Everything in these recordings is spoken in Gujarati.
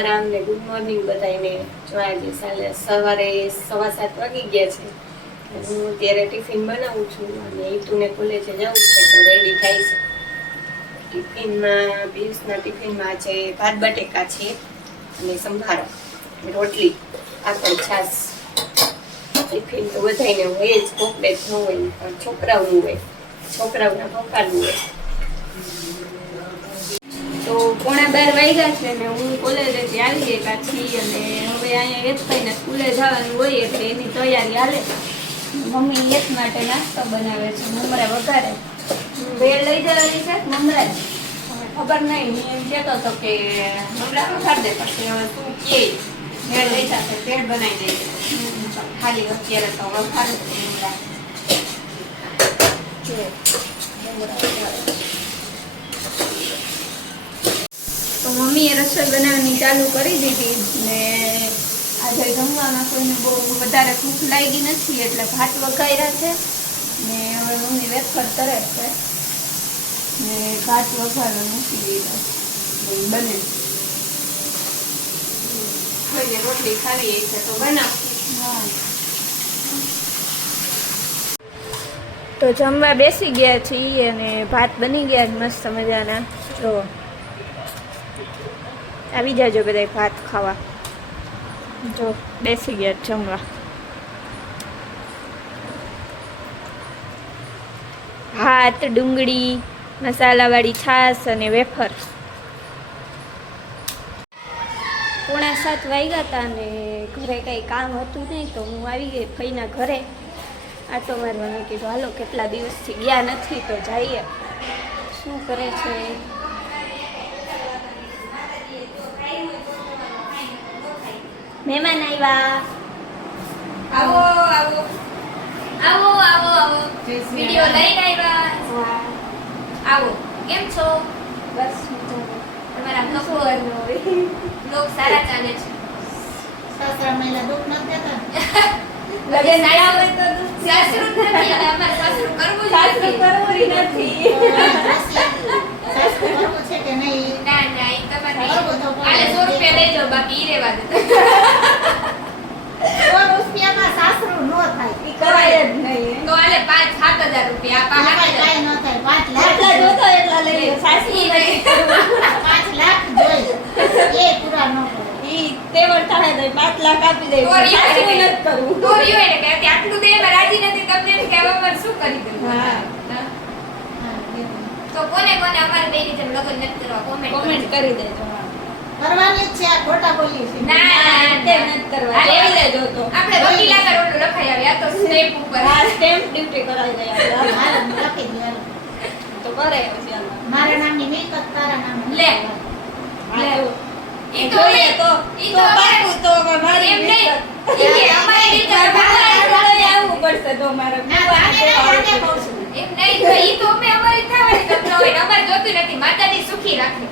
સીતારામ ને ગુડ મોર્નિંગ બધાને જો આજે સાલે સવારે સવા સાત વાગી ગયા છે. હું અત્યારે ટિફિન બનાવું છું અને ઈતુને કોલેજે જવું છે તો રેડી થાય છે. ટિફિનમાં પિયુષના ટિફિનમાં છે ભાત બટેકા છે અને સંભારો, રોટલી, પાપડ, છાશ. ટિફિન તો બધાને હોય જ કોકડે જ ન હોય, પણ છોકરાઓનું હોય, છોકરાઓના પપ્પાનું હોય. તો પોણા બાર વાગ્યા છે ને હું કોલેજેથી આવી ગઈ પાછી અને હવે અહીંયા યશભાઈને સ્કૂલે જવાનું હોય એટલે એની તૈયારી હાલે મમ્મી એક માટે નાસ્તો બનાવે છે, મમરા વઘારે ભેળ લઈ જવાની છે, મમરા? ખબર નહીં હું કહેતો હતો કે મમરા વઘાર દે, પછી હવે તું કે ભેળ લઈ જશે ભેળ બનાવી દઈએ ખાલી અત્યારે તો વઘાર જ મમરા મમરા. તો મમ્મીએ રસોઈ બનાવવાની ચાલુ કરી દીધી ને આજે જમવામાં કોઈને બહુ વધારે ભૂખ લાગી નથી એટલે ભાત વઘાર્યા છે. ને હવે મમ્મી વેફર કરે છે. ને ભાત વઘારવા મૂકી દીધા બને. કોઈને રોટલી ખાવી છે તો બનાવ. તો જમવા બેસી ગયા છીએ અને ભાત બની ગયા મસ્ત મજાના. જો આવી જાજો બધા ભાત ખાવા. જો બેસી ગયા જમવા. ભાત, ડુંગળી, મસાલાવાળી છાશ અને વેફર. પોણા સાત વાગ્યા હતા ને ઘરે કંઈ કામ હતું નહીં તો હું આવી ગઈ ફઈના ઘરે. આટો મારે મેં કીધું, હાલો, કેટલા દિવસથી ગયા નથી તો જઈએ. શું કરે છે? મહેમાન આવ્યા આવો આવો. આવો આવો આવો. વિડિયો લઈને આવ્યા આવો. કેમ છો? બસ તમારા કપૂર લોક સારા ચાલે છે. સાસરા મહિલા દુઃખ ન દેતા? લગન થયા હોય તો સાસરું નથી અમારે સાસરું કરવું સાસરું. કરવું નથી. કે નહીં? ના ના ઈ તમારે ઘણો બધો પડે. આલે સો રૂપિયા લેજો બાકી ઈ રહેવા દે. સો રૂપિયામાં સાસરું ન થાય ઈ કરાય જ નહીં તો આલે પાંચ સાત હજાર રૂપિયા આપા એમાંય હાથ કાંઈ થાય પાંચ લાખ જોતો એટલા લઈ લો સાસુ ઈ નથી કરવું. પાંચ લાખ જોઈ. એ પૂરા ન ઈ તેવડ થાય તો પાંચ લાખ આપી દે નથી કરવું. તો કે આટલું દે રાજી નથી તમને કે હવે શું કરી દઉં હા. તો કોને કોને અમારે બેની જેમ લગન નથી કરવા કોમેન્ટ કોમેન્ટ કરી દેજો કરવાની જ છે આ ખોટા બોલી છે ના, ના, નથી કરવા. જોઈ. લેજો તો. આપણે વકીલ આગળ ઓટો લખાઈ આવ્યા તો સ્ટેમ્પ ઉપર આ સ્ટેમ્પ ડ્યુટી કરાવી દે આપણે. મારા લખી દે. તો કરે પછી હાલો. મારા નામની મિલકત તારા નામ લે. લે. તો. ઈ તો એ- તો ઈ તો તો તો મારી એમ નહીં. ઈ અમારી રીતે મારા આવવું પડશે તો મારે ના, તારે આને કહું છું. એમ નહીં તો ઈ તો અમે અમારી થવાની તમને હોય ને અમારે જોતું નથી માતાજી સુખી રાખે.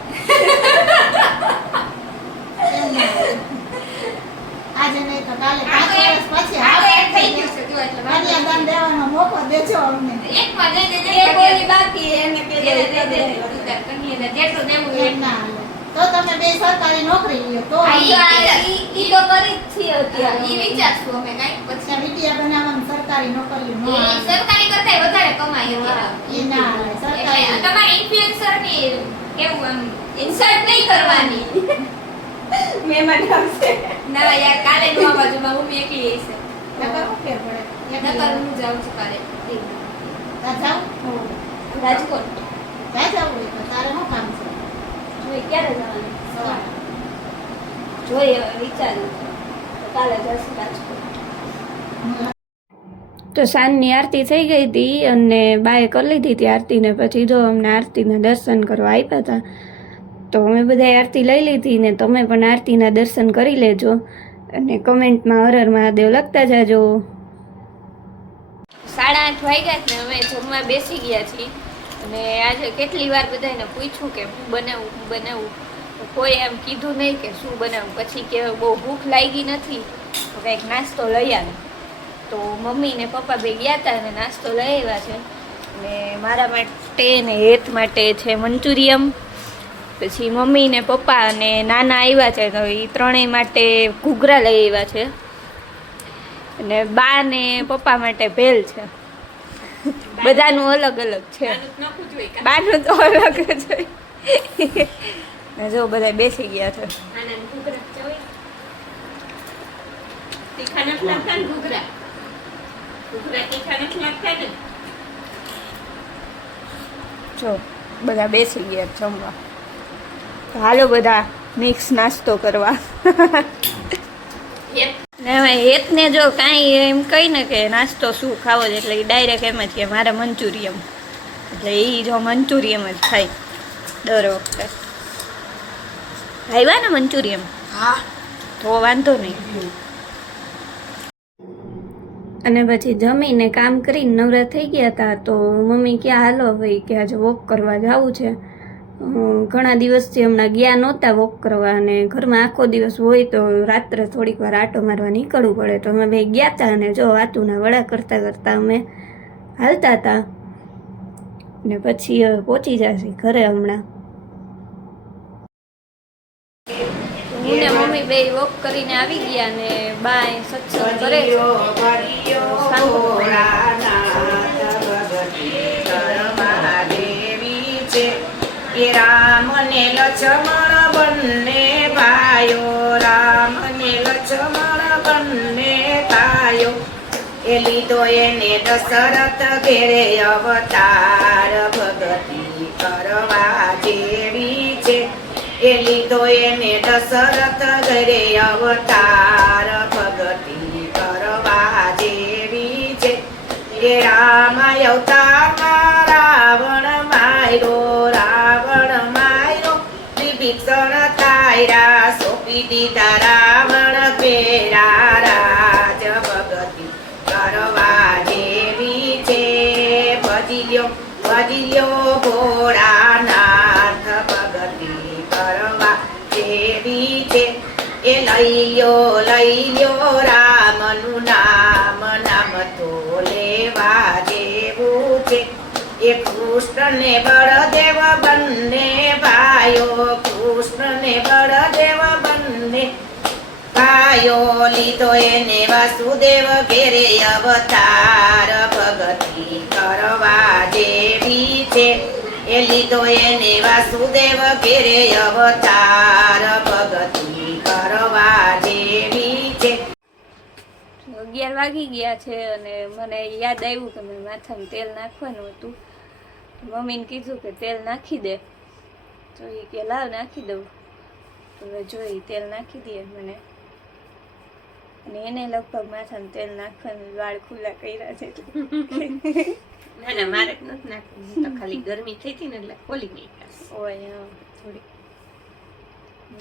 આજે નહીં તો કાલે પાંચ વર્ષ પછી આ તો એક થઈ ગયું છે જો એટલે મારિયા દાન દેવાનો મોકો દેજો અમને. એકમાં માં દે દે બાકી એને કે દે, દે, દે, તાર કન્યાને જેટલું દેવું હોય એમ ના હાલે. તો તમે બે સરકારી નોકરી લ્યો તો ઈ તો કરી જ છીએ અત્યારે. ઈ વિચારશું અમે કાંઈક પછી. વિડિયા બનાવવાનું સરકારી નોકરી ન સરકારી કરતા વધારે કમાઈ અત્યારે. એ ના સરકારી. તમારે ઇન્ફ્લુએન્સરની કેવું આમ ઇન્સર્ટ નહીં કરવાની. મહેમાન આવશે. ના યાર કાલે નું બાજુમાં હું એકલી હશે નકર શું ફેર પડે? નકર હું જાઉં છું કાલે. જાઉં? રાજકોટ. ત્યાં જાઉં તારે શું કામ છે? ક્યારે જવાનું? સવારે. જોઈએ હવે વિચાર્યું તો કાલે જશું રાજકોટ. તો સાંજની આરતી થઈ ગઈ હતી અને બાએ કરી લીધી હતી આરતીને પછી જો અમને આરતીના દર્શન કરવા આપ્યા હતા તો અમે બધા આરતી લઈ લીધી ને તમે પણ આરતીના દર્શન કરી લેજો અને કમેન્ટમાં હર હર મહાદેવ લખતા જાજો. સાડા આઠ વાગ્યા છે ને અમે જમવા બેસી ગયા છીએ. અને આજે કેટલી વાર બધાને પૂછ્યું કે હું બનાવું હું બનાવું. કોઈ એમ કીધું નહીં કે શું બનાવું. પછી કે બહુ ભૂખ લાગી નથી, તો કંઈક નાસ્તો લઈ આવે. તો મમ્મી ને પપ્પા બે ગયા હતા અને નાસ્તો લઈ આવ્યા છે. ને મારા માટે ને હેત માટે છે મંચુરિયમ. પછી મમ્મી ને પપ્પા અને નાના આવ્યા છે, તો એ ત્રણેય માટે ઘૂઘરા લઈ આવ્યા છે. અને બા ને પપ્પા માટે ભેલ છે. બધાનું અલગ અલગ છે. બાનું તો અલગ જ હોય. જો બધા બેસી ગયા છે. જો બધા બેસી ગયા છે જમવા. હાલો બધા મિક્સ નાસ્તો કરવા. ને હેતને જો કાંઈ એમ કહી ને કે નાસ્તો શું ખાવો છે એટલે ડાયરેક્ટ એમ જ કે મારે મંચુરિયમ એટલે એ જો મંચુરિયમ જ ખાય દર વખતે. આવ્યા ને મંચુરિયમ હા. તો વાંધો નહીં. અને પછી જમીને કામ કરીને નવરા થઈ ગયા હતા તો મમ્મી ક્યાં હાલો ભાઈ કે આજે વોક કરવા જવું છે? ઘણા દિવસથી હમણાં ગયા નહોતા વોક કરવા અને ઘરમાં આખો દિવસ હોય તો રાત્રે થોડીક વાર આટો મારવા નીકળવું પડે. તો અમે ભાઈ ગયા હતા અને જો વાતુના વડા કરતાં કરતાં અમે હાલતા હતા ને પછી પહોંચી જશે ઘરે હમણાં. હું ને મમ્મી બે વોક કરીને આવી ગયા ને બાય સત્સંગ કરે લક્ષ્મણ બંને ભાઈઓ, રામ ને લક્ષ્મણ બંને ભાઈઓ. એ લીધો એને દશરથ ઘેરે અવતાર ભગતી કરવા જેવી છે. એ લીધો એને દશરથ ઘરે અવતાર ભગતી કરવા જેવી છે. એ રામ અવતારમાં રાવણ સોંપી દીધા રાવણ પેરા રાજ ભગતી કરવા જેવી છે. ભજી લ્યો ભજી લ્યો ભોળાનાથ ભગતી કરવા જેવી છે. એ લઈ લ્યો લઈ લ્યો રામનું નામ નામ તો લેવા જેવું છે. એ કૃષ્ણ ને બળદેવ બંને ભાઈઓ કૃષ્ણ ને બળદેવ ભાઈઓ લીધો એને વાસુદેવ ઘેરે અવતાર ભગતી કરવા જેવી છે. એ લીધો એને વાસુદેવ ઘેરે અવતાર ભગતી કરવા જેવી છે. અગિયાર વાગી ગયા છે અને મને યાદ આવ્યું કે મેં માથામાં તેલ નાખવાનું હતું. મમ્મીને કીધું કે તેલ નાખી દે. તો એ કે, લાવ, નાખી દઉં. તો હવે જોઈ, તેલ નાખી દે મને. અને એને લગભગ માથામાં તેલ નાખવાનું વાળ ખુલ્લા કર્યા છે ના ના મારે નથી નાખવું. તો ખાલી ગરમી થઈ હતી ને એટલે ખોલી ગઈ ઓય હા થોડી.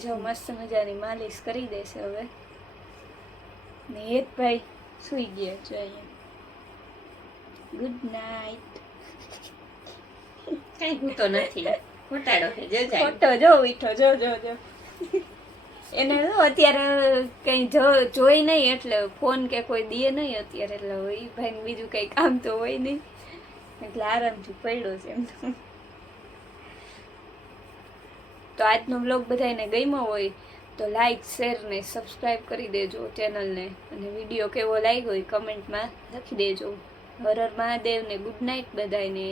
જો મસ્ત મજાની માલિશ કરી દેશે હવે. ને હેતભાઈ સુઈ ગયા જો અહીંયા. ગુડ નાઇટ કઈ હું તો નથી. ખોટાડો છે જો ખોટો જો વીઠો જો જો જો. એને અત્યારે કઈ જોઈ નહીં, એટલે ફોન કે કોઈ દે નહીં અત્યારે, એટલે એ ભાઈને બીજું કઈ કામ તો હોય નહીં. એટલે આરામથી પડ્યો છે એમ તો. આજનો બ્લોગ બધાને ગમ્યો હોય, તો લાઈક શેર ને સબસ્ક્રાઈબ કરી દેજો ચેનલને અને વીડિયો કેવો લાગ્યો હોય કમેન્ટમાં લખી દેજો. હરર મહાદેવને ગુડ નાઇટ બધાને